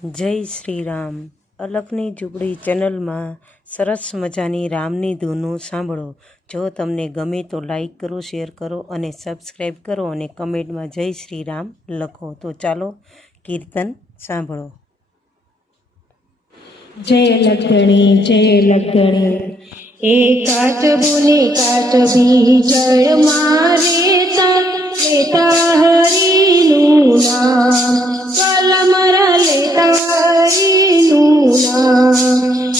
જય શ્રી રામ. અલખની ઝૂંપડી ચેનલમાં સરસ મજાની રામની ધૂનો સાંભળો. જો તમને ગમે તો લાઈક કરો, શેર કરો અને સબસ્ક્રાઈબ કરો અને કમેન્ટમાં જય શ્રી રામ લખો. તો ચાલો કીર્તન સાંભળો. જય લગણી એ કાચબુને કાચબી જળ મારે લેતા હરીનું નામ, કલમરા લેતા હરીનું નામ.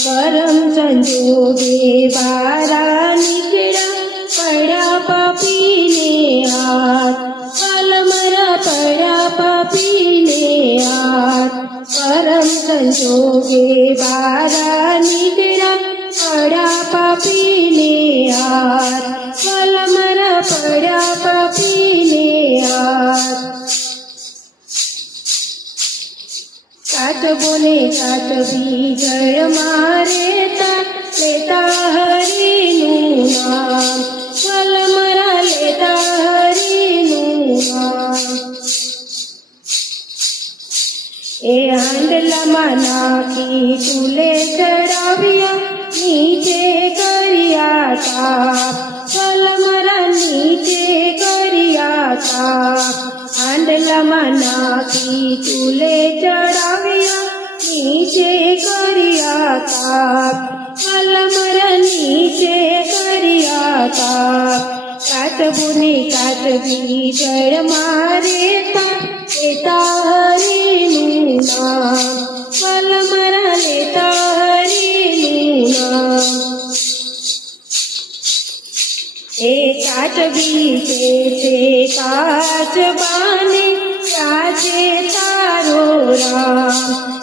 કરમ સંજોગે બારા નીકળ્યા પડ્યા પાપીને હાથ, કલમરા પડ્યા પાપીને હાથ. કરમ સંજોગે બારા નીકળ્યા પડ્યા પાપીને હાથ, કલમરા પડ્યા પાપીને હાથ. કાચબોને કાચબી જળ મારે લેતા હરીનું નામ, કલમરા લેતા હરીનું નામ. એ હાંડલામાં નાખી ચૂલે ચડાવ્યા, નીચે કર્યા તાપ, કલમરા નીચે કર્યા તાપ. હાંડલામાં નાખી ચૂલે ચડાવ્યા, નીચે કર્યા તાપ, કલમરા નીચે કર્યા તાપ. કાચબુને કાચબી જળ મારે લેતા હરીનું નામ, કલમરા લેતા હરીનું નામ. એ કાચબી છે કાચબાને ક્યાં છે તારો રામ,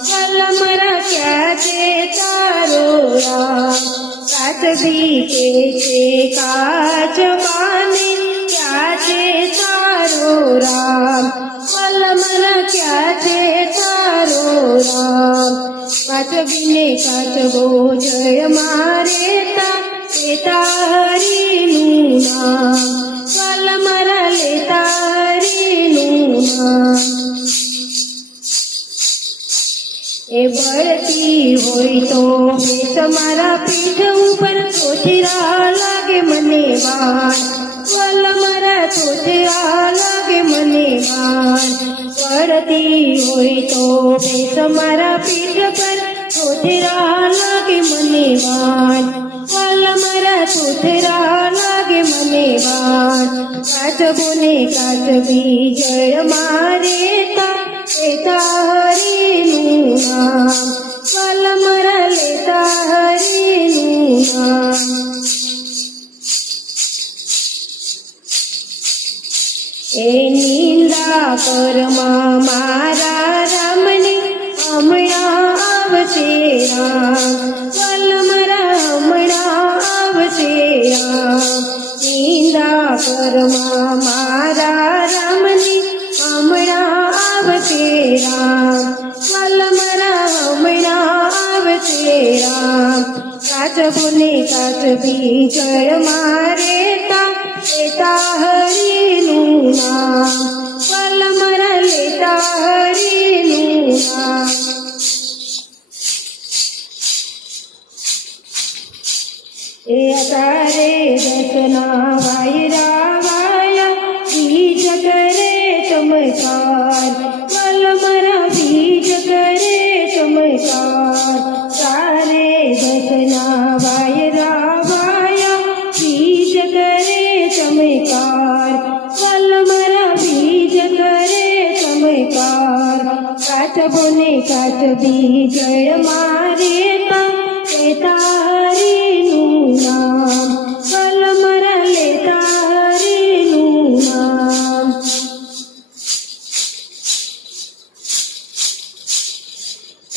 કલમરા ક્યાં છે તારો રામ. કાચબી છે કાચબાને ક્યાં છે તારો રામ, કલમરા ક્યાં છે તારો રામ. કાચબીને કાચબો જય મારે લેતા હરીનું નામ, કલમરા લેતા હરીનું નામ. એ બળતી હોય તો તમારા પીઠ ઉપર ચોથેરા લાગે મને વાન, કલમરા ચોથેરા લાગે મને વાન. બળતી હોય તો તમારા પીઠ પર ચોથેરા લાગે મને વાન, કલમરા ચોથેરા લાગે મને વાન. કાચબોને કાચબી જળ મારે લેતા હરીનું નામ, કલમરા લેતા હરીનું નામ. એ નિંદા કરમાં મારા રામને હમણાં આવશે રામ, કલમરા હમણાં આવશે રામ. નિંદા કરમાં મારા રામને હમણાં આવશે રામ, કલમરા હમણાં આવશે રામ. કાચબુને કાચબી જળ મારે લેતા હરીનું નામ, કલમરા લેતા હરીનું નામ. એ તારે દસના વાયરા વાયા બીજ કરે ચમકાર, કલમરા બીજ કરે ચમકાર. તારે દસના વાયરા વાયા બીજ કરે ચમકાર, કલમરા બીજ કરે ચમકાર. કાચબોને કાચબી જળ મારે લેતા હરીનું નામ, કલમરા લેતા હરીનું નામ.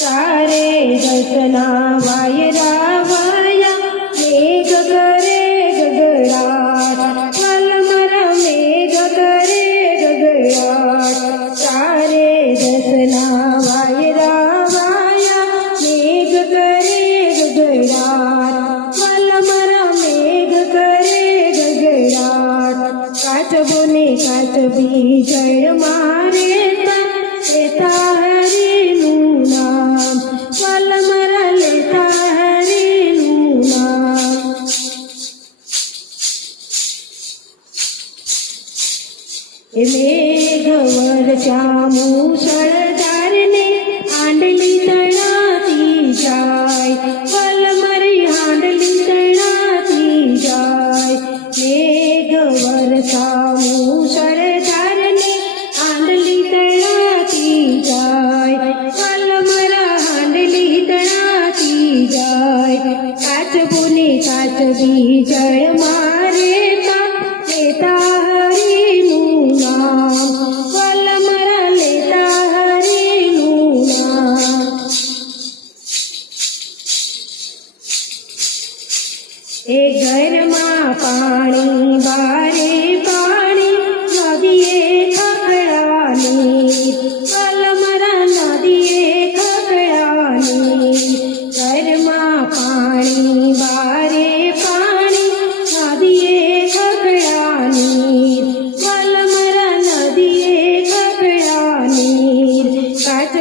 તારે દસના વાયરા વાયા મેઘ કરે ગગડાટ, કલમરા મેઘ કરે ગગડાટ. તારે દસના વાયરા વાયા મેઘ કરે ગગડાટ, કલમરા મેઘ કરે ગગડાટ. કાચબોને કાચબી જળ મારે લેતા હરીનું નામ,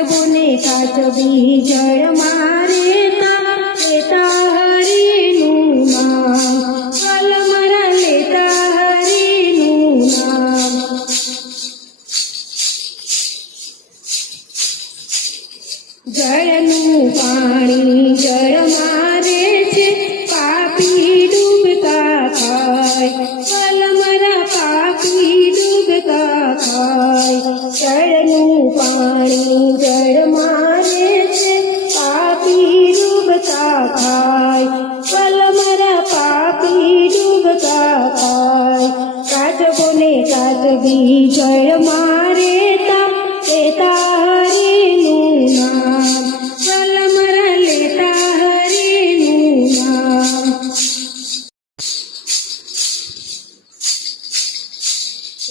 કાચબોને કાચબી જળમાં લેતા હરીનું નામ, કલમરા લેતા હરીનું નામ. જળનું પાણી જળમાં રે છે, પાપી ડૂબતા થાય, કલમરા પાપી ડૂબતા થાય. જળનું પાણી જળમાં રે છે, પાપી ડૂબતા થાય, કલમરા પાપી ડૂબતા થાય. કાચબોને કાચબી જળમાં લેતા હરીનું નામ, કલમરા લેતા હરીનું નામ.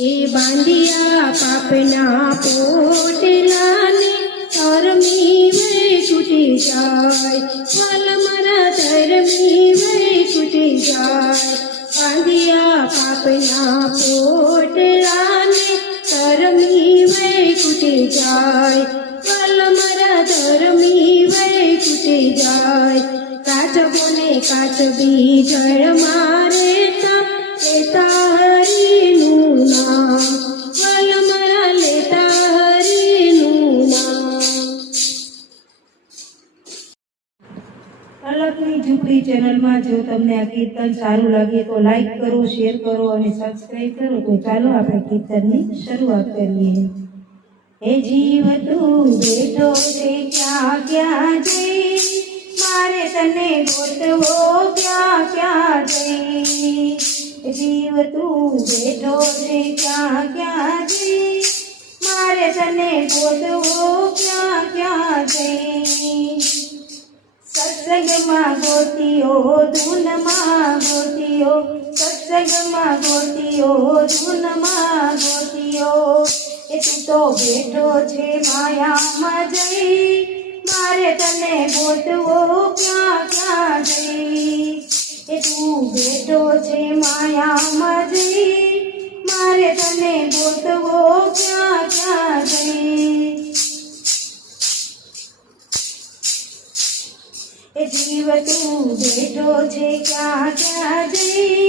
એ બાંધિયા પાપના પોટલાને ધર્મી વે છૂટી જાય, કલમરા ધર્મી વે છૂટી જાય. બાંધિયા પાપના પોટલાને ધર્મી વે છૂટી જાય, કલમરા ધર્મી વે છૂટી જાય. કાચબોને કાચબી જળમાં લેતા હરીનું નામ, કલમરા લેતા હરીનું નામ. અલગની ઝૂંપડી ચેનલમાં જો તમને આ કીર્તન સારું લાગે તો લાઈક કરો, શેર કરો અને સબસ્ક્રાઈબ કરો. તો ચાલો આપણે કીર્તનની શરૂઆત કરીએ. હે જીવ તું બેઠો છે ક્યાં ક્યાં જઈ, મારે તને ગોતવો ક્યાં ક્યાં જઈ. હે જીવ તું બેઠો છે ક્યાં ક્યાં જઈ, મારે તને ગોતવો ક્યાં ક્યાં જઈ. સત્સંગમાં ગોતીઓ ધૂનમાં ગોતીઓ, સત્સંગમાં ગોતીઓ ધૂનમાં ગોતીઓ. એ તું તો બેઠો છે માયામાં જઈ, મારે તને ગોતવો ક્યાં ક્યાં જઈ. એ તું બેઠો છે માયામાં જઈ, મારે તને ગોતવો ક્યાં ક્યાં જઈ. એ જીવ તું બેઠો છે ક્યાં ક્યાં જઈ,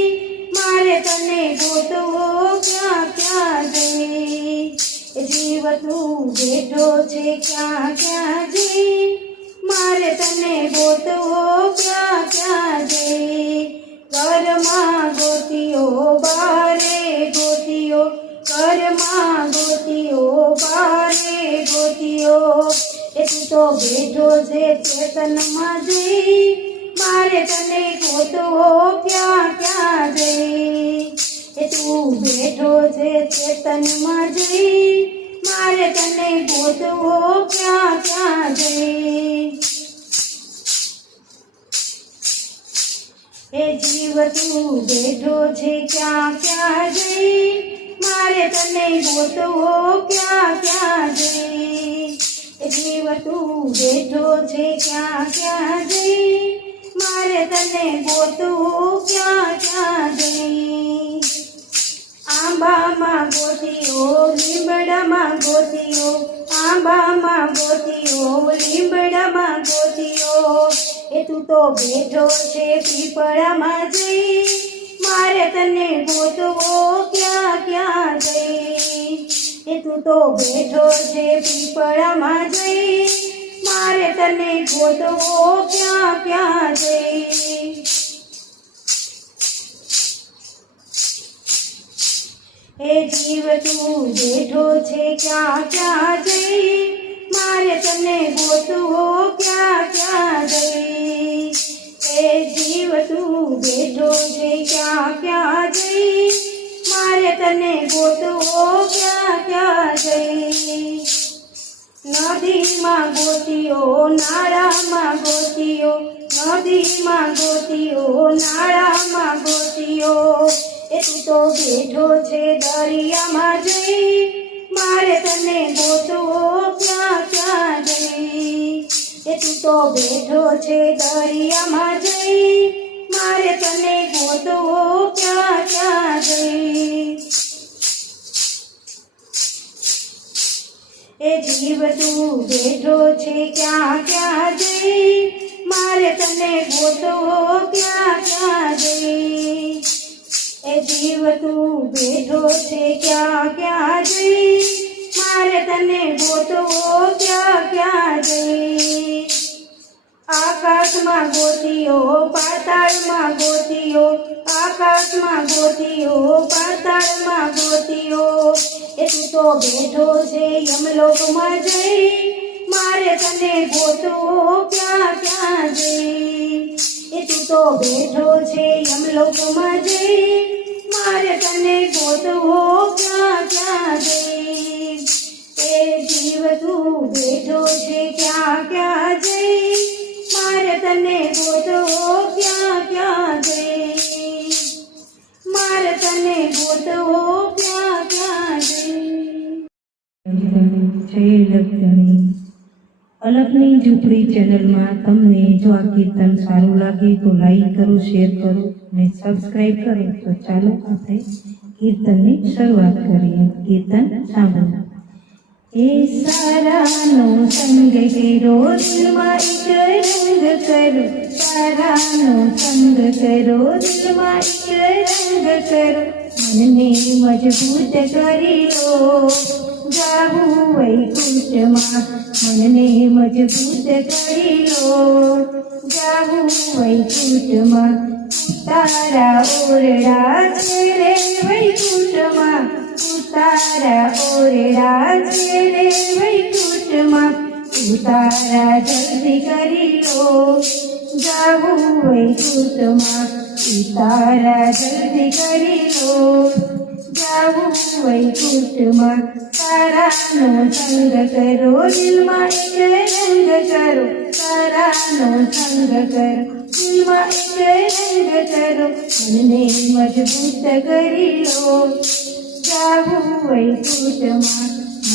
મારે તને ગોતવો ક્યાં ક્યાં જઈ. એ જીવ તું બેઠો છે ક્યાં ક્યાં જઈ, મારે તને ગોતવો ક્યાં ક્યાં જઈ. ઘરમાં ગોતીઓ બારે ગોતીઓ, ઘરમાં ગોતીઓ બારે ગોતીઓ. એ તું તો બેઠો છે ચેતનમાં જઈ, મારે તને ગોતવો ક્યાં ક્યાં જઈ. એ તું બેઠો છે ચેતનમાં જઈ, મારે તને ગોતવો ક્યાં ક્યાં જઈ. એ જીવ તું બેઠો છે ક્યાં ક્યાં જઈ, મારે તને ગોતવો ક્યાં ક્યાં જઈ. એ જીવ તું બેઠો છે ક્યાં ક્યાં જઈ, મારે તને ગોતવો ક્યાં ક્યાં જઈ. આંબામાં ગોતીઓ લીમડામાં ગોતીઓ, આંબામાં ગોતીઓ લીમડામાં ગોતીઓ. એ તું તો બેઠો છે પીપળામાં જઈ, મારે તને ગોતવો ક્યાં ક્યાં જઈ. એ તું તો બેઠો છે પીપળામાં જઈ, મારે તને ગોતવો ક્યાં ક્યાં જઈ. એ જીવ તું બેઠો છે ક્યાં ક્યાં જઈ, મારે તને ગોતવો ક્યાં ક્યાં જઈ. એ જીવ તું બેઠો છે ક્યાં ક્યાં જઈ, મારે તને ગોતવો ક્યાં ક્યાં જઈ. નદીમાં ગોતીઓ નાળામાં ગોતીઓ, નદીમાં ગોતીઓ નાળામાં ગોતીઓ. એ તું તો બેઠો છે દરિયામાં જઈ, મારે તને ગોતવો ક્યાં ક્યાં જઈ. એ તું તો બેઠો છે દરિયામાં જઈ, મારે તને ગોતવો ક્યાં ક્યાં જઈ. એ જીવ તું બેઠો છે ક્યાં ક્યાં જઈ મારે તને ગોતવો ક્યાં ક્યાં જઈ એ જીવ તું બેઠો છે ક્યાં ક્યાં જઈ મારે તને ગોતવો ક્યાં ક્યાં જઈ આકાશમાં ગોતીયો પાતાળમાં ગોતીયો આકાશમાં ગોતીયો પાતાળમાં ગોતીયો એ તું તો બેઠો છે યમલોકમાં જઈ મારે તને ગોતવો ક્યાં ક્યાં જઈ એ તું તો બેઠો છે યમલોકમાં જઈ મારે તને ગોતવો ક્યાં ક્યાં જઈ એ જીવ તું બેઠો છે ક્યાં ક્યાં જઈ મારે તને ગોતવો ક્યાં ક્યાં જઈ મારે તને ગોતવો ક્યાં ક્યાં જઈ જય લખધણી અલખની ઝૂંપડી ચેનલમાં તમને જો આ કીર્તન સારું લાગે તો લાઈક કરો, શેર કરો અને સબસ્ક્રાઈબ કરો. તો ચાલો આપણે કીર્તનની શરૂઆત કરીએ. કીર્તન સાંભળો. એ સારાનો સંગ કરો દિલમાં એક રંગ કરો સારાનો સંગ કરો દિલમાં એક રંગ કરો મનને મજબૂત કરી લો જાવું વૈકુંઠમાં મનને મજબૂત કરી લો જાવું વૈકુંઠમાં તારા ઓરડા છે રે વૈકુંઠમાં તારા ઓરડા છે રે વૈકુંઠમાં તારા જલ્દી કરી લો જાવું વૈકુંઠમાં તારા જલ્દી કરી લો જાવું વૈકુંઠમાં તારાનો સંગ કરો દિલમાં એક રંગ કરો તારાનો સંગ કરો દિલમાં એક રંગ કરો મનને મજબૂત કરી લો જાવું વૈકુંઠમાં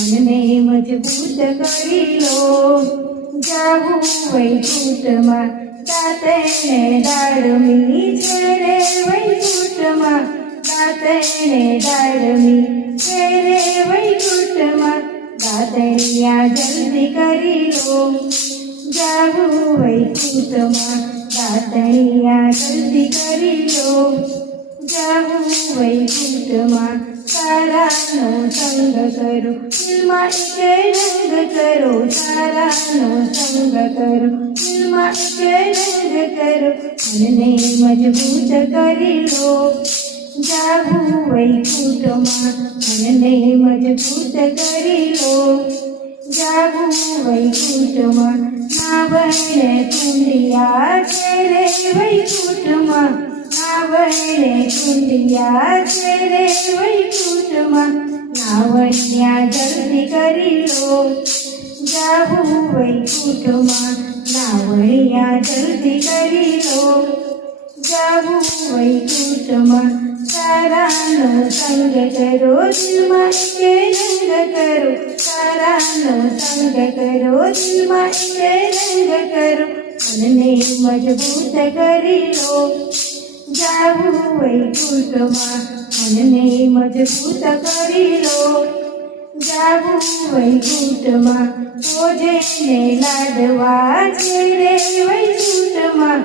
મનને મજબૂત કરી લો જાવું વૈકુંઠમાં દાતને દાડમી છે રે વૈકુંઠમાં દાતને દાડમી છે રે વૈકુંઠમાં દાતણિયા જલ્દી કરી લો જાવું વૈકુંઠમાં દાતણિયા જલ્દી કરી લો જાવું વૈકુંઠમાં તારાનો સંગ કરો દિલમાં એક રંગ કરો તારાનો સંગ કરો દિલમાં એક રંગ કરો મનને મજબૂત કરી લો જાવું વૈકુંઠમાં મનને મજબૂત કરી લો જાવું વૈકુંઠમાં નાવણે કુંડિયા છે રે વૈકુંઠમાં નાવણે કુંડિયા છે રે વૈકુંઠમાં નાવણિયા જલ્દી કરી લો જાવું વૈકુંઠમાં નાવણિયા જલ્દી કરી લો જાવું વૈકુંઠમાં તારાનો સંગ કરો દિલમાં એક રંગ કરો તારાનો સંગ કરો દિલમાં એક રંગ કરો મનને મજબૂત કરી લો જાવું વૈકુંઠમાં મનને મજબૂત કરી લો જાવું વૈકુંઠમાં ઓજેને લાડવા છે રે વૈકુંઠમાં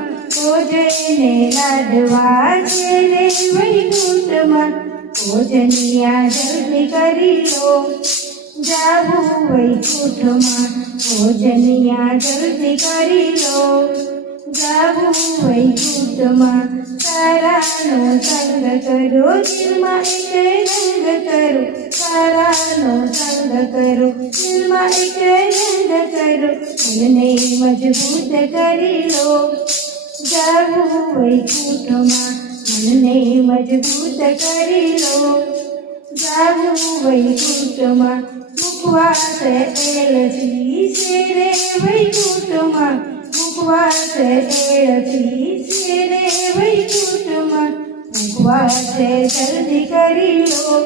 ઓજેને લાડવા છે રે વૈકુંઠમાં ઓજનિયા જલ્દી કરી લો જાવું વૈકુંઠમાં ઓજનિયા જલ્દી કરી લો જાવું વૈકુંઠમાં તારાનો સંગ કરો દિલમાં એક રંગ કરો તારાનો સંગ કરો દિલમાં એક રંગ કરો મનને મજબૂત કરી લો જાવું વૈકુંઠમાં મનને મજબૂત કરી લો જાવું વૈકુંઠમાં મુખવાસ એલચી છે રે વૈકુંઠમાં મુખવાસ એલચી છે રે વૈકુંઠમાં મુખવાસ જલ્દી કરી લો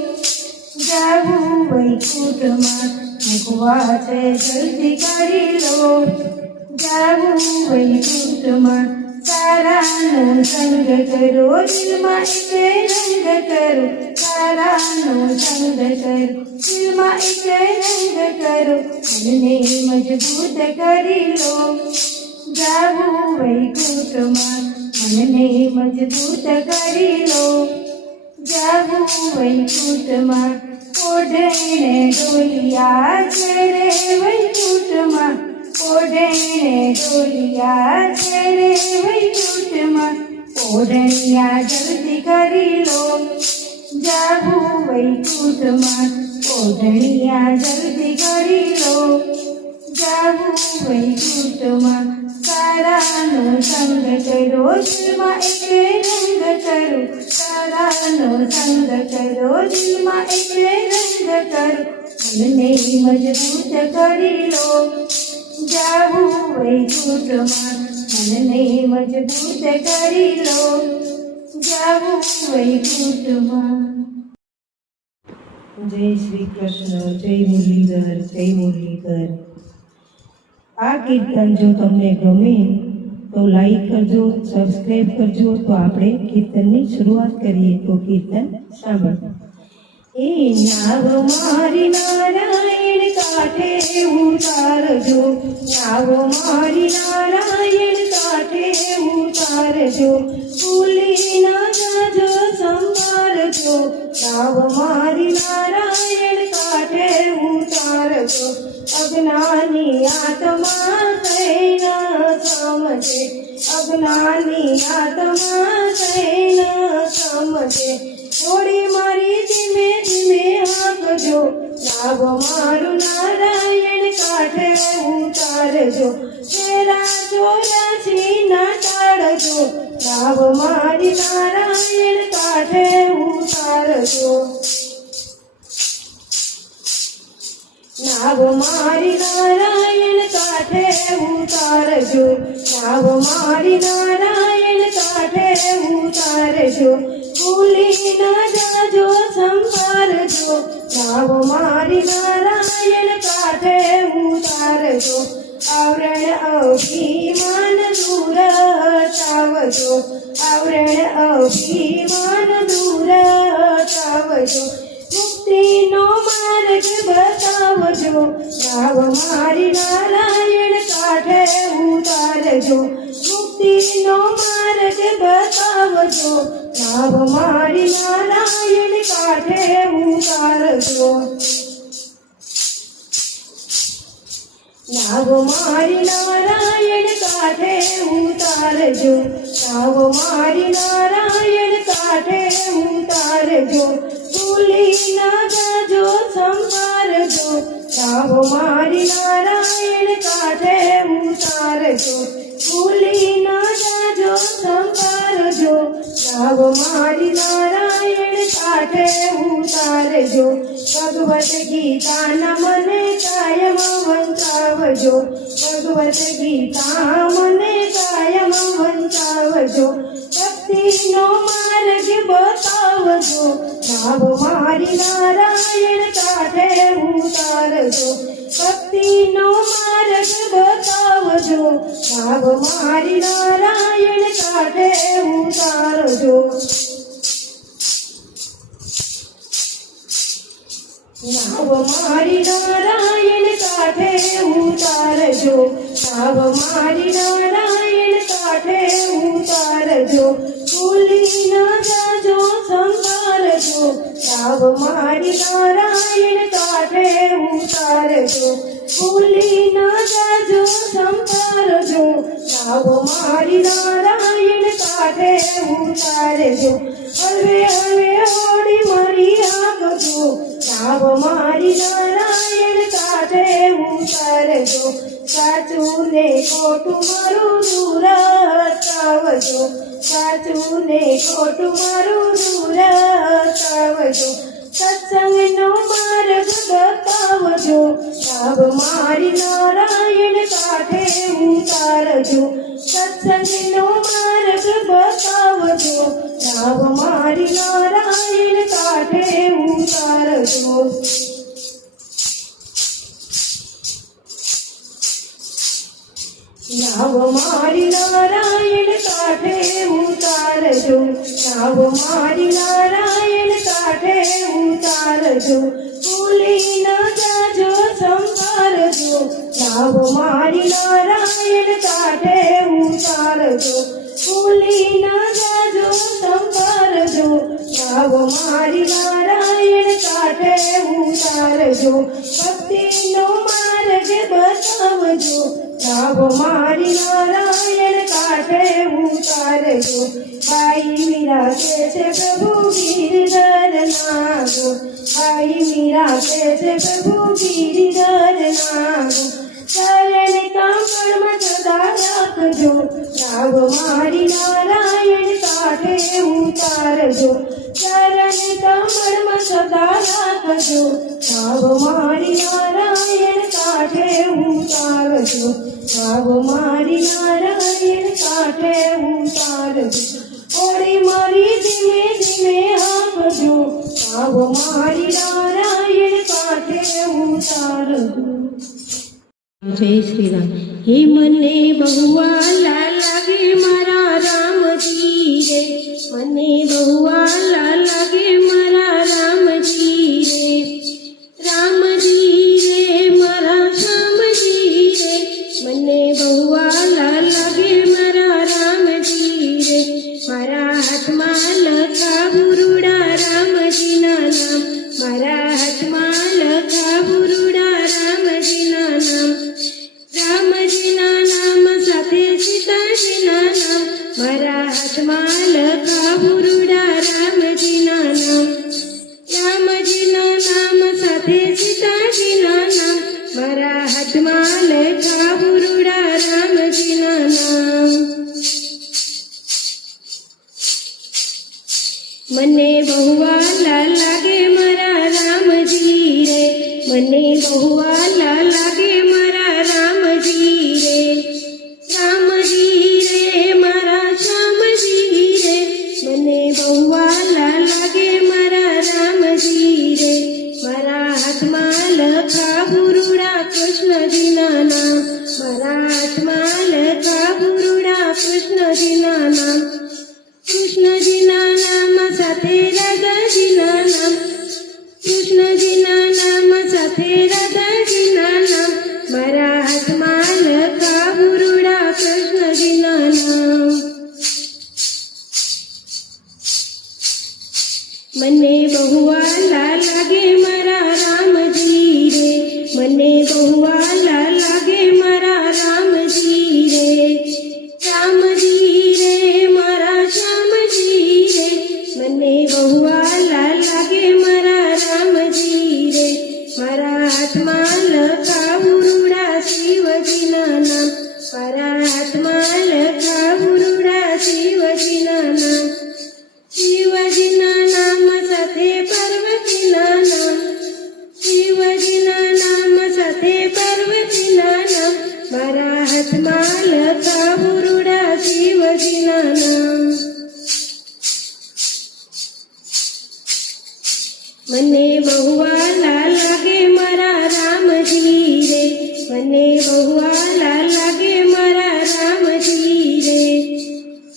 જાવું વૈકુંઠમાં મુખવાસ જલ્દી કરી લો જાવું વૈકુંઠમાં સારાનો સંગ કરો દિલમાં એક રંગ કરો સારાનો સંગ કરો દિલમાં એક રંગ કરો મનને મજબૂત કરી લો જાવું વૈકુંઠમાં મનને મજબૂત કરી લો જાવું વૈકુંઠમાં ઓઢણે ડોલિયા છે રે વૈકુંઠમાં ઓઢણે ડોલિયા છે રે વૈકુંઠમાં ઓઢણિયા જલ્દી કરી લો જાવું વૈકુંઠમાં ઓઢણિયા જલ્દી કરી લો જાવું વૈકુંઠમાં સારાનો સંગ કરો દિલમાં એક રંગ કરો સારાનો સંગ કરો દિલમાં એક રંગ કરો મનને મજબૂત કરી લો જાવું વૈકુંઠમાં મનને મજબૂત કરી લો જાવું વૈકુંઠમાં. જય શ્રી કૃષ્ણ. જય મુરલીધર. જય મુરલીધર. આ કીર્તન જો તમને ગમે તો લાઈક કરજો, સબસ્ક્રાઈબ કરજો. તો આપણે કીર્તનની શરૂઆત કરીએ. તો કીર્તન સાંભળો. એ નાવ મારી નારાયણ કાંઠે ઉતારજો નાવ મારી નારાયણ કાંઠે ઉતારજો ભૂલી ના જાજો સંભાળજો નાવ મારી નારાયણ કાંઠે ઉતારજો અજ્ઞાની આત્મા કૈના સમજે અજ્ઞાની આત્મા કૈના સમજે થોડી મારી ધીમે ધીમે હાંકજો નાવ મારું નારાયણ કાંઠે ઉતારજો ફેરા ચોરાશી ના ટાળજો નાવ મારી નારાયણ કાંઠે ઉતારજો નાવ મારી નારાયણ કાંઠે ઉતારજો નાવ મારી નારાયણ કાંઠે ઉતારજો ભૂલી ના જાજો સંભાળજો નાવ મારી નારાયણ કાંઠે ઉતારજો આવરણ અભિમાન દૂર હટાવજો આવરણ અભિમાન દૂર હટાવજો મુક્તિનો માર્ગ બતાવજો નાવ મારી નારાયણ કાંઠે ઉતારજો મુક્તિનો માર્ગ બતાવજો નાવ મારી નારાયણ કાંઠે ઉતારજો નાવ મારી નારાયણ કાંઠે ઉતારજો નાવ મારી નારાયણ કાંઠે ઉતારજો ભૂલી ના જાજો સંભાળજો નાવ મારી નારાયણ કાંઠે ઉતારજો ભૂલી ના જાજો સંભાળજો નાવ મારી નારાયણ કાંઠે ઉતારજો ભગવત ગીતાના મને કાયમ વંચાવજો ભગવત ગીતા મને કાયમ વંચાવજો ભક્તિનો માર્ગ બતાવજો નાવ મારી નારાયણ કાંઠે ઉતારજો ભક્તિનો માર્ગ બતાવજો નાવ મારી નારાયણ કાંઠે ઉતારજો નાવ મારી નારાયણ કાંઠે ઉતારજો નાવ મારી નારાયણ કાંઠે ઉતારજો ભૂલી ના જાજો સંભાળજો નાવ મારી નારાયણ કાંઠે ઉતારજો ભૂલી ના જાજો સંભાળજો નાવ મારી નારાયણ કાંઠે ઉતારજો હળવે હળવે હોડી મારી આગજો નાવ મારી નારાયણ કાંઠે ઉતારજો સાચું ને ખોટું મારું દૂર હટાવજો સાચું ને ખોટું મારું દૂર હટાવજો સત્સંગનો માર્ગ બતાવજો નાવ મારી નારાયણ કાંઠે ઉતારજો સત્સંગનો માર્ગ બતાવજો નાવ મારી નારાયણ કાંઠે ઉતારજો નાવ મારી નારાયણ કાંઠે ઉતારજો, નાવ મારી નારાયણ કાંઠે ઉતારજો, ભૂલી ન જાજો સંભાળજો, નાવ મારી નારાયણ કાંઠે ઉતારજો, ભૂલી ન જાજો સંભાળજો, નાવ મારી નારાયણ કાંઠે ઉતારજો, ભક્તિનો માર્ગ બતાવજો, નાવ મારી નારાયણ કાંઠે ઉતારજો, ભાઈ મીરા કે છે પ્રભુ ગિરધર નાગો, ભાઈ મીરા કે છે પ્રભુ ગિરધર નાગો, ચરણ કાંકણમાં સદા રાખજો, નાવ મારી નારાયણ કાંઠે ઉતારજો, ચરણ કમળમાં સદા રાખજો, નાવ મારી નારાયણ કાંઠે ઉતારજો, નાવ મારી નારાયણ કાંઠે ઉતારજો, ઓળી મારી ધીમે ધીમે આપજો, નાવ મારી નારાયણ કાંઠે ઉતારજો. જય શ્રી રામ. હે મને બહુ વાલા લાગે મારા રામજી રે, મને બહુ વાલા લાગે મારા રામજી રે, રામજી રે મારા શ્યામજી રે, મને બહુ વાલા લાગે મારા રામજી રે, મારા હાથમાં લખા બુરુડા રામજીના નામ, મારા હાથમાં લખા બુરુડા રામજીના નામ, રામજીના નામ સાથે સીતાજીના નામ, મારા હાથમાં લખા બુરુડા રામજીના નામ, રામજીના નામ સાથે સીતાજીના નામ, મારા હાથમાં લખા બુરુડા રામજીના નામ. મને બહુ વાલા લાગે મારા રામજી રે, મને બહુ વાલા લાગે મારા રામજી રે, રામજી રે મારા શ્યામજી રે, મને બહુ વાલા લાગે મારા રામજી રે, મારા હાથમાં લખા બુરુડા કૃષ્ણજીના નામ, મારા હાથમાં લખા બુરુડા કૃષ્ણજીના નામ, કૃષ્ણજીના નામ સાથે રાધાજીના નામ, કૃષ્ણજીના નામ સાથે રાધાજીના નામ, મારા હાથમાં લખા બુરુડા કૃષ્ણજીના નામ. મને બહુ વાલા લાગે મારા રામજી રે, મને બહુ વાલા લાગે મારા રામજી રે, રામજી રે મારા શ્યામજી રે, મને બહુ વાલા લાગે મારા રામજી રે, મારા હાથમાં લખા બુરુડા શિવજીના નામ, મારા હાથમાં લખા બુરુડા શિવજીના નામ, શિવજીના નામ સાથે પાર્વતીના નામ, શિવજીના નામ સાથે પાર્વતીના નામ, મારા હાથમાં લખા બુરુડા શિવજીના નામ. મને બહુ વાલા લાગે મારા રામજી રે, મને બહુ વાલા લાગે મારા રામજી રે,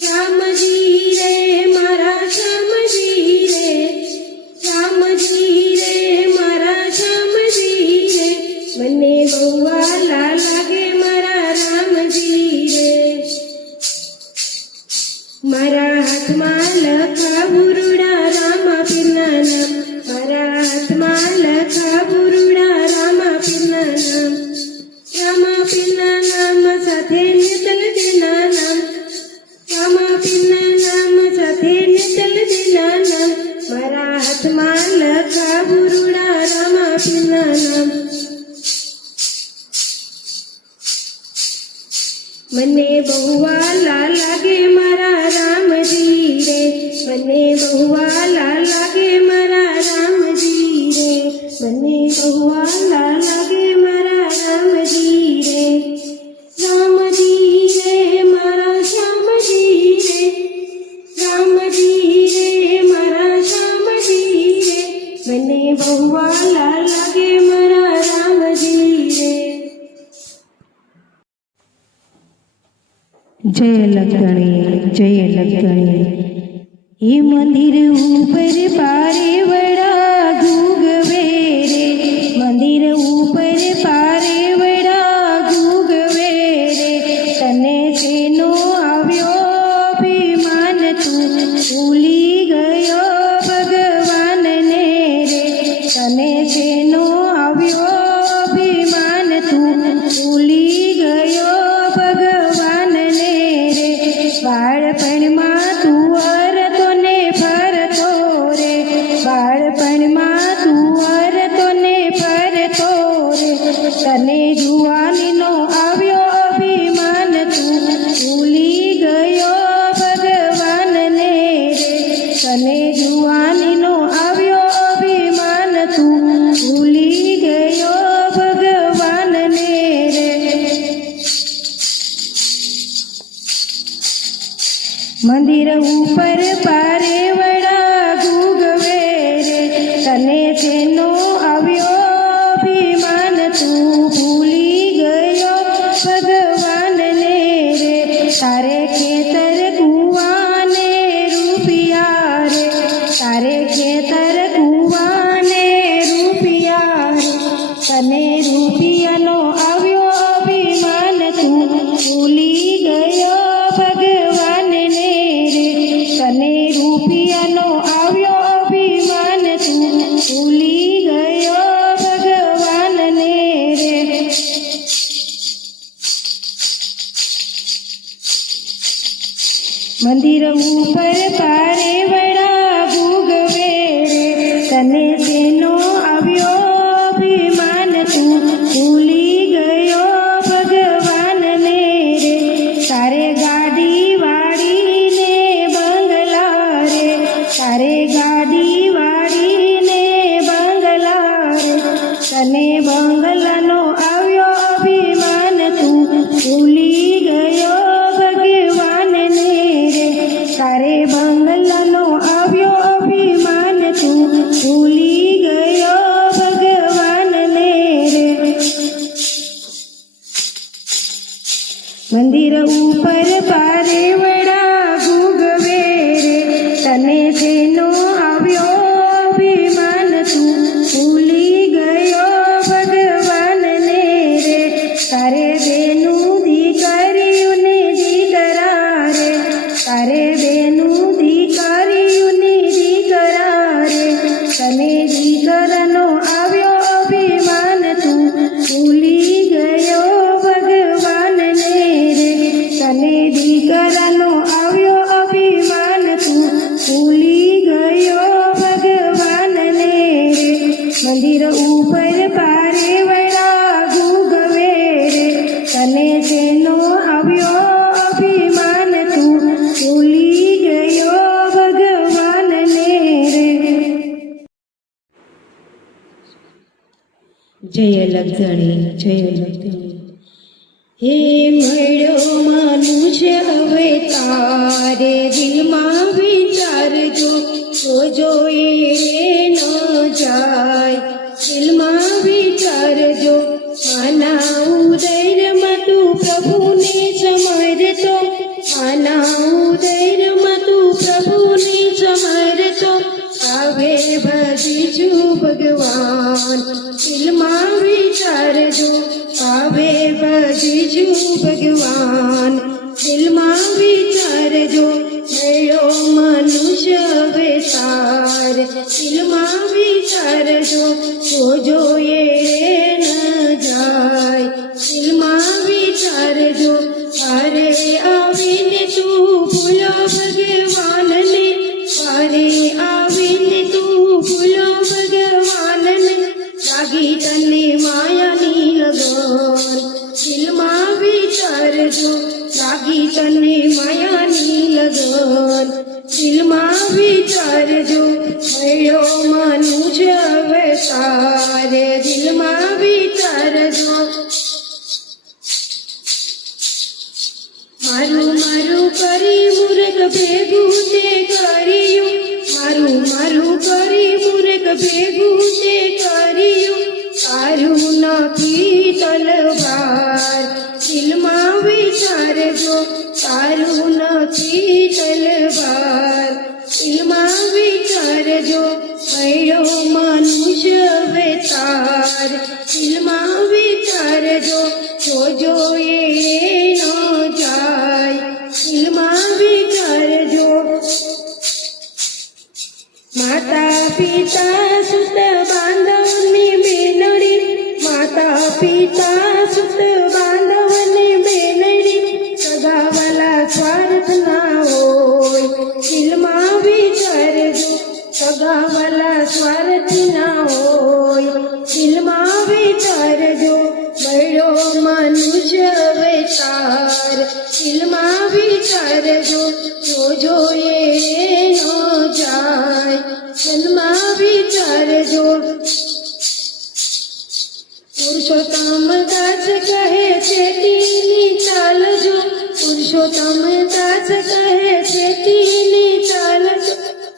રામજી રે મારા શ્યામજી રે, રામજી રે મારા શ્યામજી રે, મને બહુ વાલા લાગે મારા રામજી રે, મારા હાથમાં લખા બુરુડા રામાપીરના નામ, મારા હાથમાં લખા બુરુડા રામાપીરના નામ, રામાપીરના નામ સાથે નિતલજીના નામ, રામાપીરના નામ સાથે નિતલજીના નામ, મારા હાથમાં લખા બુરુડા રામાપીરના નામ. મને બહુ વાલા લાગે મારા રામજી રે, મને બહુ વાલા લાગે મારા રામજી રે, મને બહુ વાલા લાગે મારા રામજી રે, રામજી રે મારા શ્યામજી રે, રામજી રે મારા શ્યામજી રે, મને બહુ વાલા લાગે મારા રામજી રે. જય લગણી જય લગણી એ મંદિર ઉપર પારે વડા ગુગવે રે મંદિર ઉપર પારે વડા ગુગવે રે તને તેનો આવ્યો અભિમાન તું ભૂલી ગયો ભગવાનને રે તને તેનો આવ્યો અભિમાન તું ભૂલી ગયો ભગવાનને રે બાળપણમાં તું અરતો ને ફરતો રે બાળપણમાં તું અરતો ને ફરતો રે તને જુવાનીનો આવ્યો અભિમાન તું ભૂલી ગયો ભગવાનને રે તને જુવાનીનો આવ્યો અભિમાન તું ભૂલી ગયો ભગવાનને રે મંદિર ઉપર પારે વડા ગુગવે રે તને તેનો આવ્યો અભિમાન તું ભૂલી ગયો ભગવાનને રે તારે ખેતર કુવાને રૂપિયા રે તારે ખેતર કુવાને રૂપિયા રે તને રૂપિયાનો આવ્યો અભિમાન તું ભૂલી ગયો ભગવાનને રે તને રૂપિયાનો આવ્યો અભિમાન તું ભૂલી ગયો ભગવાનને રે મંદિર ઉપર પારે વડા ગુગવે રે તને તેનો આવ્યો અભિમાન તું ભૂલી ગયો ભગવાનને રે તારે ગાડી વાળીને બંગલા રે તારે ગાડી વાળીને બંગલા રે તને બંગલાનો આવ્યો અભિમાન તું ભૂલી ગયો ભગવાનને રે તારે બંગલાનો આવ્યો અભિમાન તું ભૂલી ગયો ભગવાનને રે મંદિર ઉપર પારે વડા ગુગવે રે તને તેનો આવ્યો અભિમાન તું ભૂલી ગયો ભગવાનને રે તારે બેનું દીકરીઓને દીકરા રે તારે બેનું દીકરીઓને દીકરા રે તને દીકરાનો આવ્યો અભિમાન તું ભૂલી ગયો ભગવાનને રે તને દીકરાનો આવ્યો અભિમાન તું ભૂલી ગયો ભગવાનને રે મંદિર ઉપર પારે વડા ગુગવે રે તને તેનો આવ્યો અભિમાન તું ભૂલી ગયો ભગવાનને રે જય લગણી જય લગણી હે મળ્યો મનુષ્ય હવે તારે દિલમાં વિચારજો તો જોઈ ન જાય દિલમાં વિચારજો માના ઉદયમાં તું પ્રભુને સમરતો માના ઉદયમાં તું પ્રભુને સમરતો આવે ભજીશું ભગવાન દિલમાં વિચારજો આવે ભજીશું ભગવાન દિલમાં વિચારજો મળ્યો મનુષ્ય હવે તાર દિલમાં વિચારજો તો જોઈએ ન જાય દિલમાં વિચારજો અરે આવીને તું ભૂલો ભગવાનને અરે આવીને તું ભૂલો ભગવાનને લાગી તને માયાની લગન દિલમાં વિચારજો લાગી તને માયાની લગન દિલમાં વિચારજો મળ્યો મનુષ્ય હવે તારે દિલમાં વિચારજો મારું મારું કરી મૂર્ખ ભેગું તે કર્યું મારું મારું કરી મૂર્ખ ભેગું તે કર્યું તારું નથી તલવાર દિલમાં વિચારજો તારું નથી તલવાર દિલમાં વિચારજો મળ્યો મનુષ્ય અવતાર દિલમાં વિચારજો જોજો એ ન જાય દિલમાં વિચારજો માતા પિતા સુત બાંધવની બેનડી માતા પિતા સુત બાંધવની બેનડી સગાવાલા સ્વાર્થ ના હોય દિલમાં વિચારજો સગાવાલા સ્વાર્થ ના હોય દિલમાં વિચારજો મળ્યો મનુષ્ય અવતાર દિલમાં વિચારજો જોજો એ ન જાય દિલમાં વિચારજો પુરુષોત્તમ દાસ કહે છે તીની ચાલજો પુરુષોત્તમ દાસ કહે છે તીની ચાલજો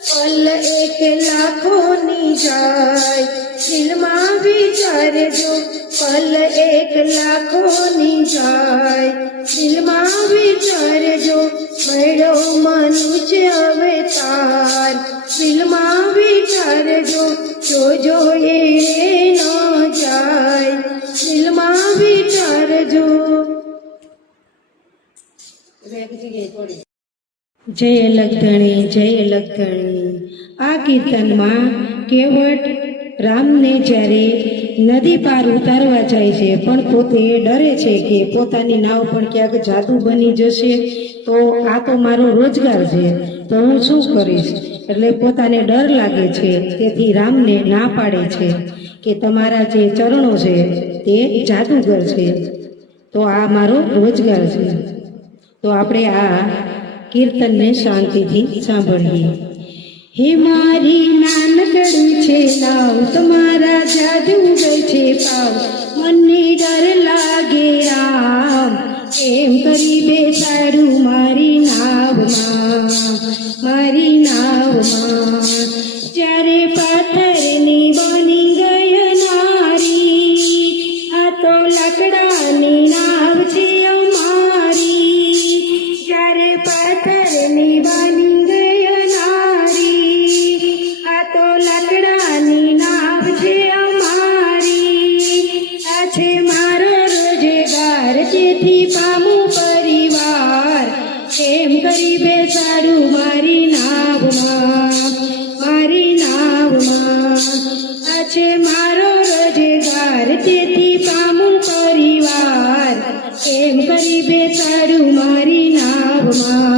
પલ એક લાખોની જાય દિલમાં વિચારજો પલ એક લાખોની જાય દિલમાં વિચારજો મળ્યો મનુષ્ય અવતાર દિલમાં વિચારજો જોજો એ ન જાય દિલમાં વિચારજો જય લખધણી જય લખધણી આ કીર્તનમાં કેવટ રામને જ્યારે નદી પાર ઉતારવા જાય છે પણ પોતે ડરે છે કે પોતાની નાવ પણ ક્યાંક જાદુ બની જશે તો આ તો મારો રોજગાર છે તો હું શું કરીશ એટલે પોતાને ડર લાગે છે તેથી રામને ના પાડે છે કે તમારા જે ચરણો છે તે જાદુગર છે તો આ મારો રોજગાર છે તો આપણે આ કીર્તનને શાંતિથી સાંભળીએ હે મારી નાનકડી છે નાવ તમારા જાદુગર છે પાવ મને ડર લાગે આમ એમ કરી બેસાડું મારી નાવમાં જ્યારે પાથરની બની ગઈ નારી આ તો લાકડાની નાવ છે અમારી જ્યારે પાથરની બની ગઈ નારી આ તો લાકડાની નાવ છે અમારી આ છે મારો રોજગાર જેથી પામું પરિવાર એમ કરી બેસાડું મારી નાવમાં આ છે મારો રોજગાર તેથી પામું પરિવાર એમ કરી બેસાડું મારી નાવમાં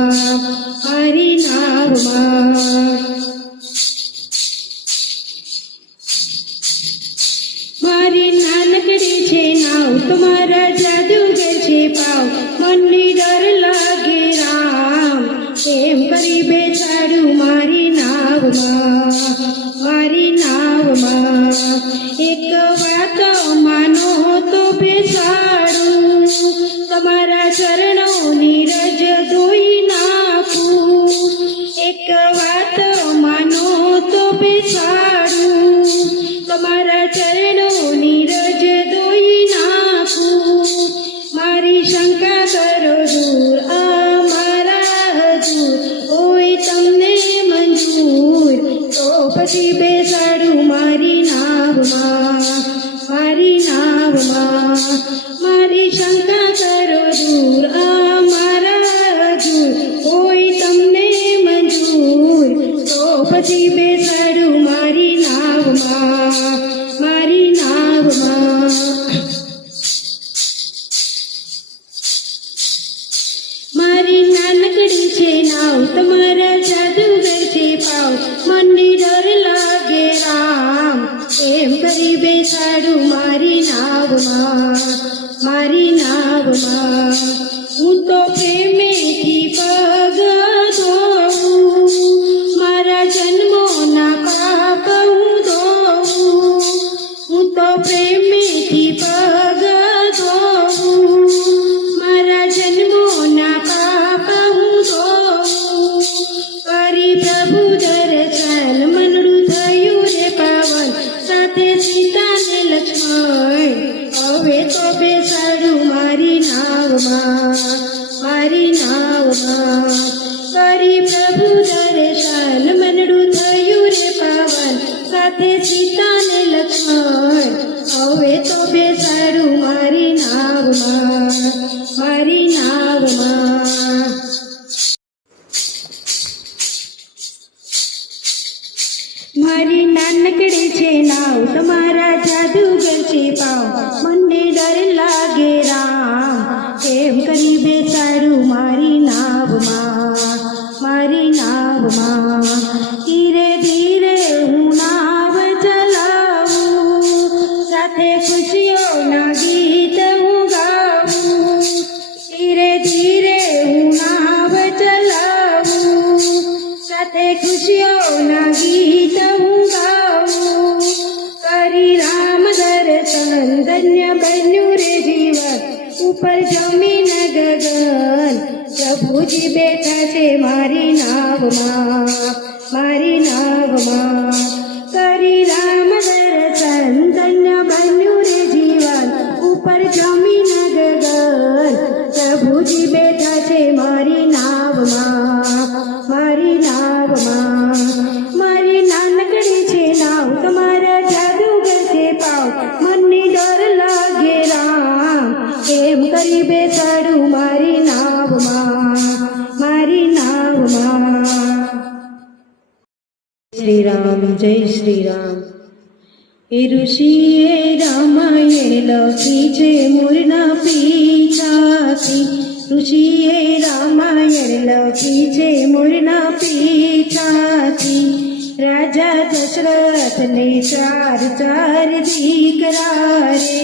મારી નાનકડી છે નાવ તમારા જાદુગર છે પાવ મને ડર લાગે રામ એમ કરી બેસાડું મારી નાવમાં એક વાત માનો તો બેસાડું તમારા ચરણોની રજ ધોઈ નાખું એક વાત માનો તો બેસાડું તમારા ચરણોની રજ ધોઈ નાખું મારી શંકા કરો દૂર આ મારા હજુર હોય તમને મંજૂર તો પછી બેસાડું મારી નાવમાં મારી શંકા કરો દૂર આ મારા હજુર હોય તમને મંજૂર તો પછી બેસાડું મારી નાવમાં મારી નાનકડી છે નાવ તમારા જાદુગર છે પાવ મને ડર લાગે રામ એમ કરી બેસાડું મારી નાવમાં હું તો પ્રેમેથી પગ ધોઉં મારા જન્મોના પાપ હું ધોઉં હું તો પ્રેમેથી પગ ધોઉં મારા જન્મોના પાપ હું ધોઉં કરી પ્રભુ દર્શન મનડું થયું રે પાવન સાથે સીતા ને લક્ષ્મણ હવે તો બેસાડું મારી નાવ કરી પ્રભુ દર્શન મનડું થયું રે પાવન સાથે સીતા ને લક્ષ્મણ હવે તો બેસાડું મારી નાવમાં મારી નાવમાં મારી નાનકડી છે નાવ તમારા જાદુગર છે પાવ મને ડર લાગે રામ એમ કરી બેસાડું મારી નાવમાં મારી નાવમાં ધીરે ધીરે હું નાવ ચલાવું સાથે ખુશીઓના ગીત હું ગાવું ધીરે ધીરે હું નાવ ચલાવું સાથે ખુશીઓના ગીત હું ગાવું કરી રામ દર્શન ધન્ય બન્યું રે જીવન ઉપર જમીન ગગન પ્રભુજી બેઠા છે મારી નાવમાં મારી નાવમાં કરી રામ દર્શન ધન્ય બન્યું રે જીવન ઉપર જમીન ગગન પ્રભુજી બેઠા છે મારી નાવમાં મારી નાવમાં મારી નાનકડી છે નાવ તમારા જાદુગર છે પાવ મને ડર લાગે રામ એમ કરી બેસાડું મારી નાવમાં મારી નાવમાં શ્રી રામ જય શ્રી રામ એ ઋષિએ રામાયણ લખી છે મોરના પીછાથી ઋષિએ રામાયણ લખી છે મોરના પીછાથી રાજા દશરથને ચાર ચાર દીકરા રે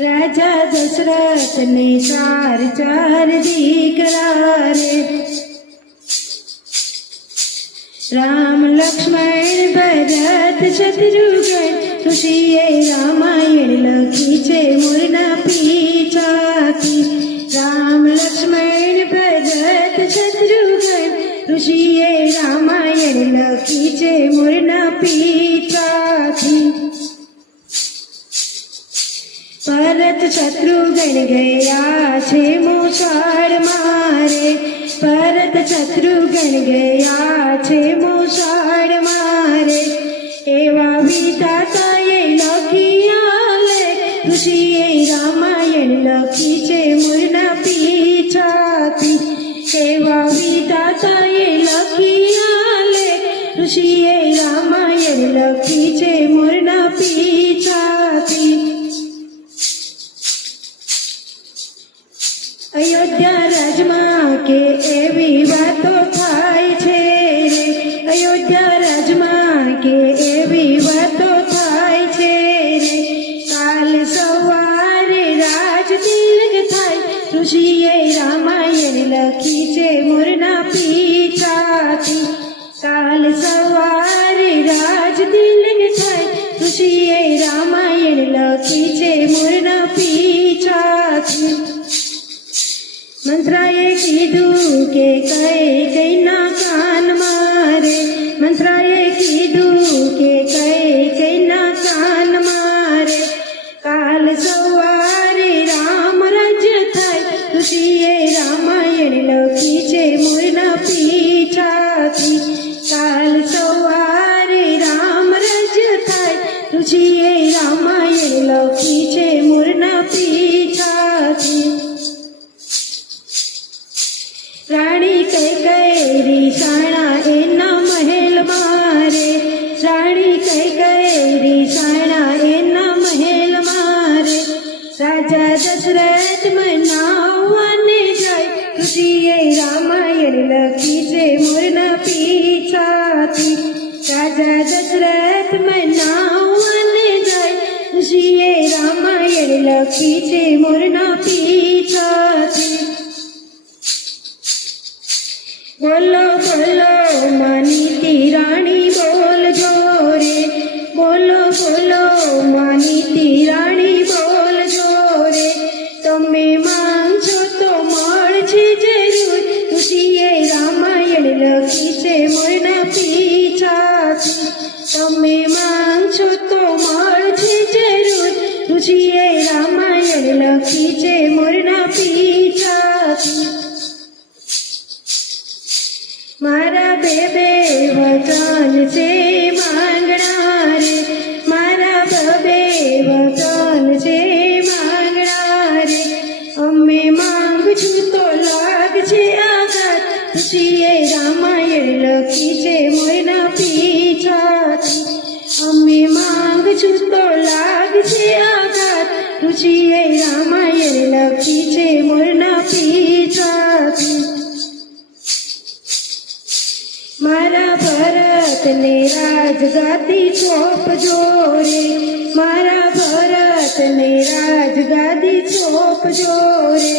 રાજા દશરથને ચાર ચાર દીકરા રે રામ લક્ષ્મણ ભરત શત્રુઘ્ન ઋષિએ રામાયણ લખી છે મોરના પીછાથી રામ લક્ષ્મણ ભરત શત્રુઘ્ન ઋષિએ રામાયણ લખી છે મોરના પીછાથી ભરત શત્રુઘ્ન ગયા છે મોસાળ મારે ભરત શત્રુઘ્ન ગયા છે મોસાળ મારે એવા વિધાતાએ લખ્યા લે ઋષિએ રામાયણ લખી છે મોરના પીછાથી એવા વિધાતાએ લખ્યા લે ઋષિએ રામાયણ લખી છે મોરના પીછાથી અયોધ્યા રાજમાં કે એવી વાતો થાય છે રે અયોધ્યા રાજમાં કે એવી વાતો થાય છે રે કાલ સવારે રાજ તિલક થાય ઋષિએ રામાયણ લખી છે મોરના પીછાથી કાલ સવારે રાજ તિલક થાય ઋષિએ રામાયણ લખી છે મોરના પીછાથી મંત્રાએ કીધું કે કૈકેયીના કાન મારે મંત્રાએ કીધું કે કૈકેયીના કાન મારે કાલ સવારે રામ રાજ્ય થાય ઋષિએ રામાયણ લખી છે મોરના પીછાથી કાલ સવારે રામ રાજ્ય થાય ઋષિએ રામાયણ લખી છે મોરના પીછાથી રાણી કૈકેયી સાણા એના મહેલ મારે રાણી કૈકેયી સાણા એના મહેલ મારે રાજા દશરથ મનાવવાને જાય ઋષિએ રામાયણ લખી છે મોરના પીછાથી રાજા દશરથ મનાવવાને જાય ઋષિએ રામાયણ લખી છે મોરના પીછાથી બોલો બોલો માનીતી રાણી બોલજો રે બોલો બોલો માનીતી રાણી બોલજો રે તમે માંગશો તો મળશે જરૂર ઋષિએ રામાયણ લખી છે મોરના પીછાથી તમે માંગશો તો મળશે જરૂર ઋષિએ રામાયણ લખી છે મોરના પીછાથી વચન છે માંગણા રે, મારા બબે વચન છે માંગણા રે. અમે માંગ છું તો લાગશે આઘાત, ખુશીએ રામાયણ લખી છે મોરના પીછાથી. અમે માંગ છું તો લાગશે આઘાત, ખુશીએ રામાયણ લખી છે મોરના પીછાથી. મારા ભરતને રાજગાદી સોંપજો રે, મારા ભરતને રાજગાદી સોંપજો રે.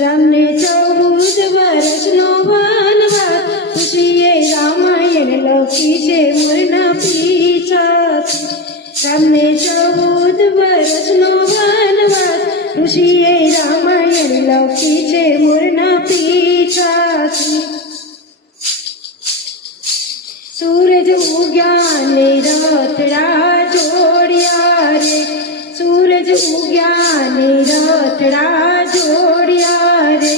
રામને 14 વર્ષનો વનવાસ, ખુશીએ રામાયણ લખી છે મોરના પીછાથી. રામને 14 વર્ષનો વનવાસ, ખુશીએ રામાયણ લખી છે મોરના પીછાથી. સૂરજ ઉગ્યા ને રથડા જોડ્યા રે, સૂરજ ઉગ્યા ને રથડા જોડ્યા રે.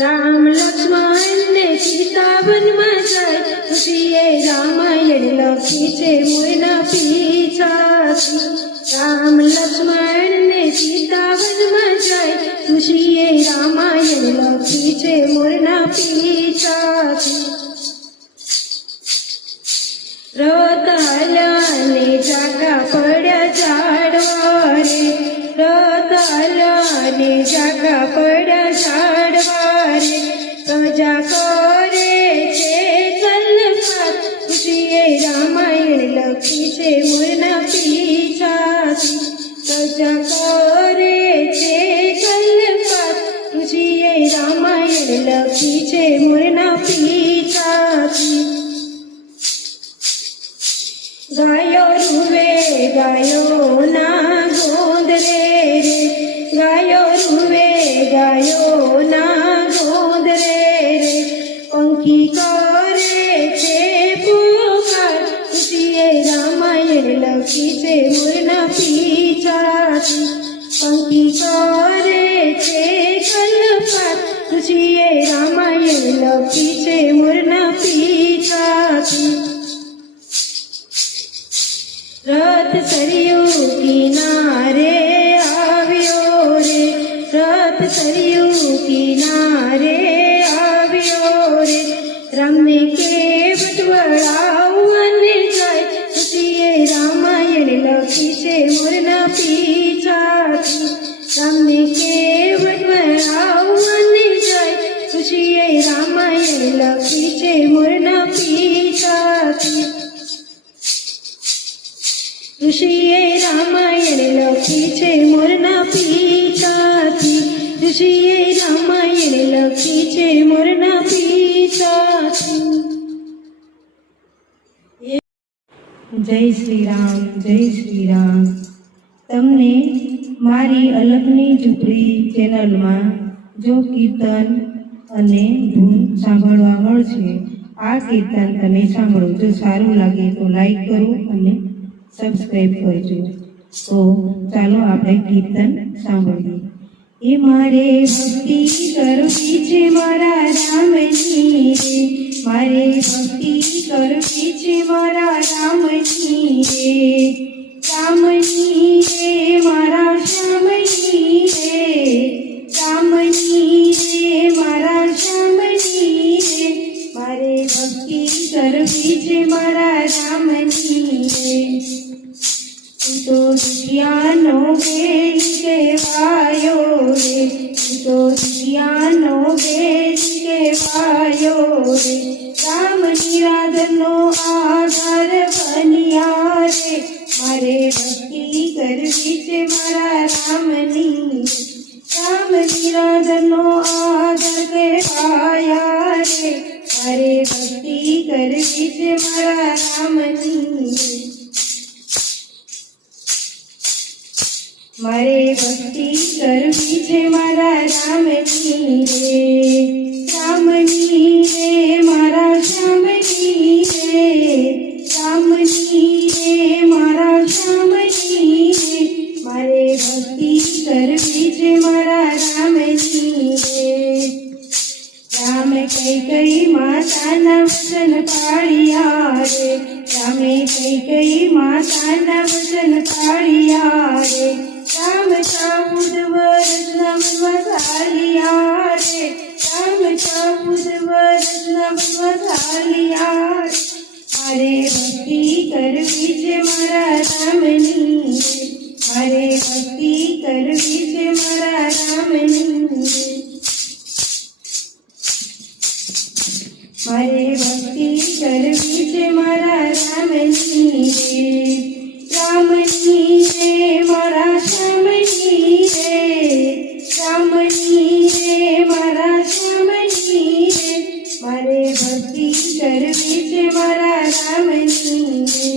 રામ લક્ષ્મણ ને સીતા વનમાં જાય, ખુશીએ રામાયણ લખી છે મોરના પીછાથી. રામ લક્ષ્મણ ને સીતા વનમાં જાય, ખુશીએ રામાયણ લખી છે મોરના પીછાથી. રથ હાલ્યા ને જાગા પડ્યા ઝાડવા રે, રથ હાલ્યા ને જાગા પડ્યા ઝાડવા રે. પ્રજા કરે છે કલ્પાત, ખુશીએ રામાયણ લખી છે મોરના પીછાથી. પ્રજા કરે છે કલ્પાત, ખુશીએ રામાયણ લખી છે મોરના પીછાથી. ગાયો રૂવે ગાયોના ગોંદરે રે, ગાયો રૂવે ગાયોના ગોંદરે રે. પંખી કરે છે પુકાર, ખુશીએ રામાયણ લખી છે મોરના પીછાથી. પંખી કરે છે કલ્પાત, ખુશીએ રામાયણ લખી છે મોરના પીછાથી. રથ સરયુ કિનારે આવ્યો રે, રથ સરયુ કિનારે આવ્યો રે. રામને કેવટ વળાવવાને જાય, ખુશીએ રામાયણ લખી છે મોરના પીછાથી. રામને કેવટ વળાવવાને જાય, ખુશીએ રામાયણ લખી છે મોરના પીછાથી. ઋષિએ રામાયણ લખી છે મોરના પીછાથી, ઋષિએ રામાયણ લખી છે મોરના પીછાથી. જય શ્રી રામ, જય શ્રી રામ. તમને મારી અલગની ઝૂંપડી ચેનલમાં જો કીર્તન અને ધૂન સાંભળવા મળશે, આ કીર્તન તમે સાંભળો. જો સારું લાગે તો લાઈક કરો અને સબસ્ક્રાઈબ કરજો. તો ચાલો આપણે કીર્તન સાંભળીએ. એ મારે ભક્તિ કરવી છે મારા રામની રે, મારે ભક્તિ કરવી છે મારા રામની રે. રામની રે મારા શ્યામની રે, રામની રે મારા શ્યામની રે. મારે ભક્તિ કરવી છે મારા રામની રે. તું તો દુખિયાનો બેન કહેવાયો રે, તું તો દુખિયાનો બેન કહેવાયો રે. રામ નિરાધનનો આધાર બન્યા રે, મારે ભક્તિ કરવી છે મારા રામની. રામ નિરાધનનો આધાર કહેવાયા રે, મારે ભક્તિ કરવી છે મારા રામની. મારે ભક્તિ કરવી છે મારા રામની રે. રામની રે મારા શ્યામની રે, રામની રે મારા શ્યામની રે. મારે ભક્તિ કરવી છે મારા રામની રે. રામ રામે કઈ માતાના વચન પાળ્યા રે, રામે કઈ માતાના વચન પાળ્યા રે, રામ 14 વર્ષના વનવાસ હાલ્યા રે, રામ 14 વર્ષના વનવાસ હાલ્યા રે, મારે ભક્તિ કરવી છે મારા રામની રે, મારે ભક્તિ કરવી છે મારા રામની રે, મારે ભક્તિ કરવી છે મારા રામની રે, રામની રે મારા શ્યામની રે, રામની રે મારા શ્યામની રે, મારે ભક્તિ કરવી છે મારા રામની રે,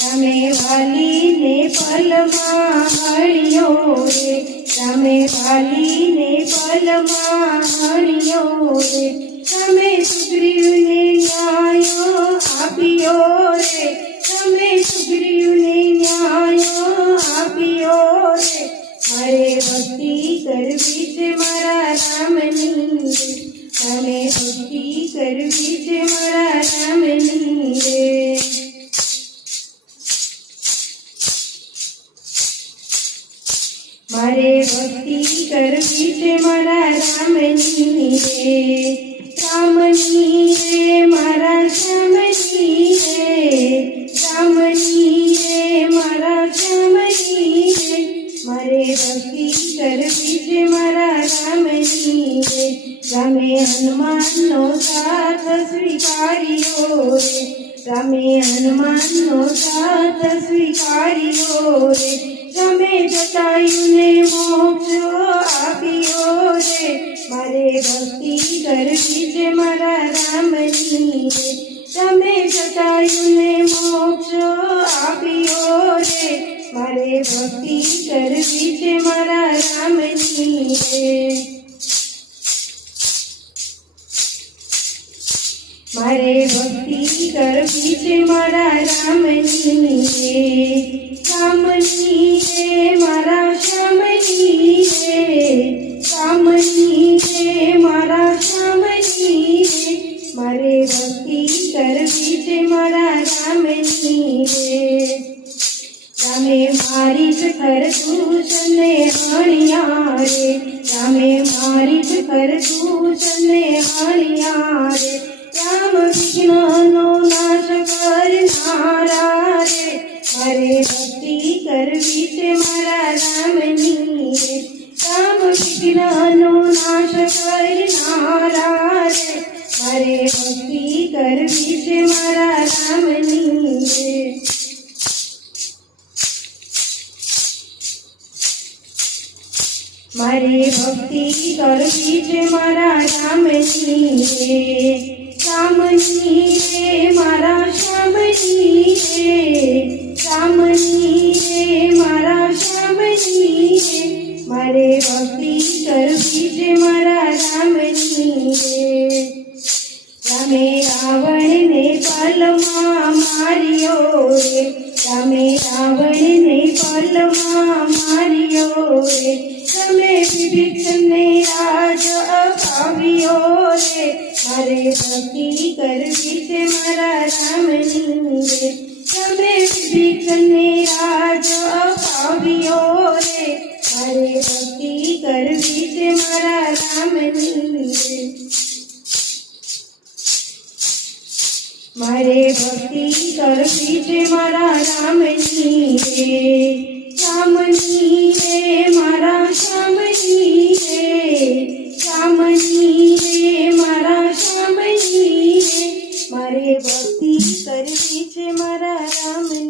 રામે વાલીને પલમાં હણ્યો રે, રામે વાલીને પલમાં હણ્યો રે, રામે સુગ્રીવને ન્યાય આપ્યો રે, રામે સુગ્રીવને ન્યાય આપ્યો રે, મારે ભક્તિ કરવી છે મારા રામની રે, મારે ભક્તિ કરવી છે મારા રામની રે, મારે ભક્તિ કરવી છે મારા રામની રે, રામની રે મારા શ્યામની રે, રામની રે મારા શ્યામની રે, મારે ભક્તિ કરવી છે મારા રામની રે, રામે હનુમાનનો સાથ સ્વીકાર્યો રે, રામે હનુમાનનો સાથ સ્વીકાર્યો રે, રામે જટાયુને મોક્ષ આપ્યો રે, મારે ભક્તિ કરવી છે મારા રામની રે, રામે જટાયુને મોક્ષ આપ્યો રે, મારે ભક્તિ કરવી છે મારા રામની રે, મારે ભક્તિ કરવી છે મારા રામની રે, રામની રે મારા શ્યામની રે, રામની રે મારા શ્યામની રે, મારે ભક્તિ કરવી છે મારા રામની રે, રામે મારી જ કરદૂષણને હણ્યા રે, રામે મારી જ કરદૂષણને હણ્યા રે, રામ વિઘ્નનો નાશ કરનારા રે, મારે ભક્તિ કરવી છે મારા રામની રે, રામ વિઘ્નનો નાશ કરનારા રે, મારે ભક્તિ કરવી છે મારા રામની રે, મારે ભક્તિ કરવી છે મારા રામની રે, રામની રે મારા શ્યામની રે, રામની રે મારા શ્યામની રે, મારે ભક્તિ કરવી છે મારા રામની રે, રામે રાવણને પલમાં માર્યો રે, રામે રાવણને પલમાં માર્યો રે, રામે વિભીષણને રાજ અપાવ્યો રે, મારે ભક્તિ કરવી છે મારા રામની રે, રામે વિભીષણને રાજ અપાવ્યો રે, મારે ભક્તિ કરવી છે મારા રામની રે, મારે ભક્તિ કરવી છે મારા રામની રે, રામની રે મારા શ્યામની રે, રામની રે મારા શ્યામની રે, મારે ભક્તિ કરવી છે મારા રામની